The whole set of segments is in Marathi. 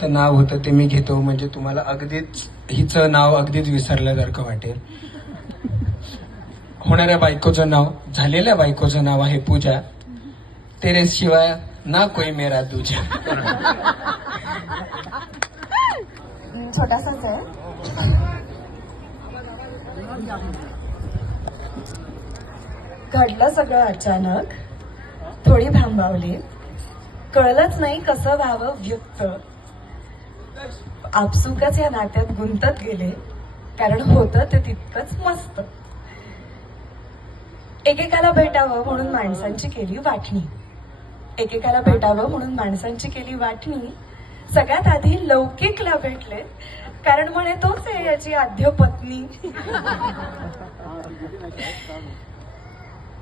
तर नाव होतं ते मी घेतो म्हणजे तुम्हाला अगदीच हिचं नाव अगदीच विसरल्यासारखं वाटेल. होणाऱ्या बायकोचं नाव झालेल्या बायकोचं नाव आहे पूजा. तेरे शिवाय ना कोई मेरा दुजा. छोटासाच आहे. घडलं सगळं अचानक. थोडी भांबावली. कळलंच नाही कसं व्हावं व्यक्त आपसुकच या नात्यात गुंतत गेले. कारण होतं ते तितकंच मस्त. एकेकाला भेटावं म्हणून माणसांची केली वाटणी. एकेकाला भेटावं म्हणून माणसांची केली वाटणी. सगळ्यात आधी लौकिकला भेटले. कारण म्हणे तोच आहे याची आद्य पत्नी.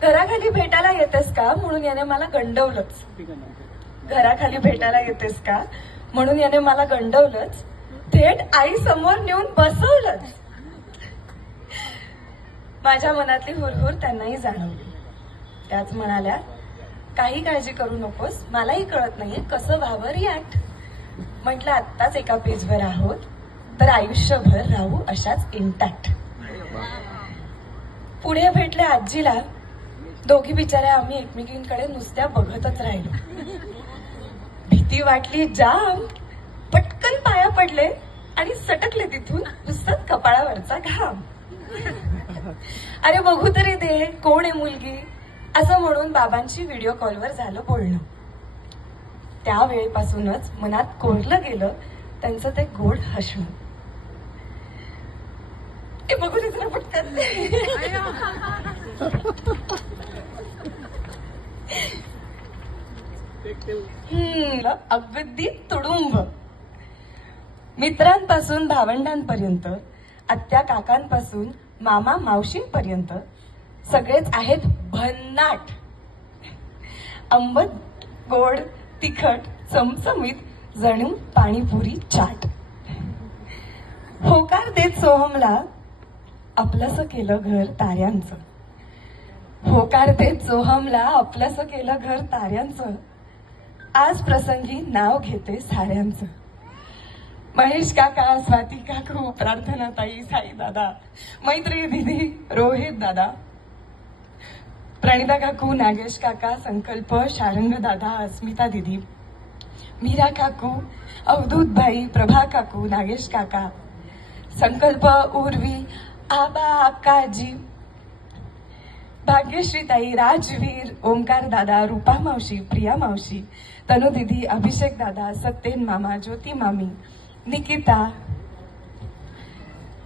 घराखाली भेटायला येतेस का? म्हणून याने मला गंडवलंच. घराखाली भेटायला येतेस का? म्हणून याने मला गंडवलंच. थेट आई समोर नेऊन बसवलंच. माझ्या मनातली हुरहुर त्यांनाही जाणवली. त्याच म्हणाल्या काही काळजी करू नकोस मलाही कळत नाही कसं व्हावं रिॲक्ट म्हटलं आत्ताच एका पेजवर आहोत तर आयुष्यभर राहू अशाच इंटॅक्ट पुढे भेटल्या आजीला दोघी बिचाऱ्या आम्ही एकमेकींकडे नुसत्या बघतच राहिलो. भीती वाटली जाम. पटकन पाया पडले आणि सटकले तिथून नुसताच कपाळावरचा घाम. अरे बघू तरी दे कोण आहे मुलगी? असं म्हणून बाबांशी व्हिडिओ कॉलवर झालं बोलणं. त्या वेळेपासूनच मनात कोरलं गेलं त्यांचं ते गोड हसणं. ए बघू जरा पटकन. हम्म, अगदी तुडुंब मित्रांपासून भावंडांपर्यंत आत्या काकांपासून मामा मावशींपर्यंत सगळेच आहेत भन्नाट. आंबट गोड तिखट चमचमीत जणू पाणीपुरी चाट. होकार देत सोहमला आपलंसं केलं घर ताऱ्यांचं. होकार देत सोहमला आपलंसं केलं घर ताऱ्यांचं. आज प्रसंगी नाव घेते साऱ्यांचं. महेश काका स्वाती काकू प्रार्थना ताई साई दादा मैत्री दिदी रोहित दादा प्रणिता काकू नागेश काका संकल्प शारंग दादा अस्मिता दिदी मीरा काकू अवधूत भाई प्रभा काकू नागेश काका संकल्प उर्वी आबा आकाजी भाग्यश्री ताई राजवीर ओंकार दादा रूपा मावशी प्रिया मावशी तनु दीदी अभिषेक दादा सत्येन मामा ज्योती मामी निकिता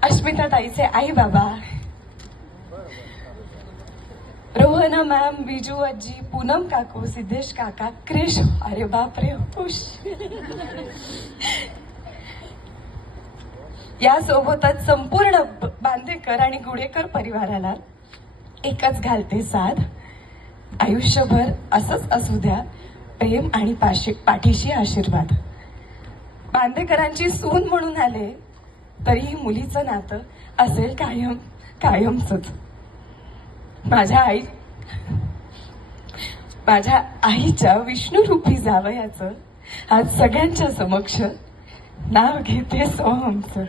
अस्मिता ताईचे आई बाबा रोहना मॅम बिजू आजी पूनम काकू सिद्धेश काका क्रिश अरे बापरे खुश यासोबतच संपूर्ण बांदेकर आणि गुडेकर परिवाराला एकच घालते साध आयुष्यभर असंच असू द्या. प्रेम आणि पाशी पाठीशी आशीर्वाद. बांदेकरांची सून म्हणून आले तरीही मुलीचं नातं असेल कायम कायमच माझ्या आई माझ्या आईच्या विष्णुरूपी जावयाचं आज सगळ्यांच्या समक्ष नाव घेते सोहमचं.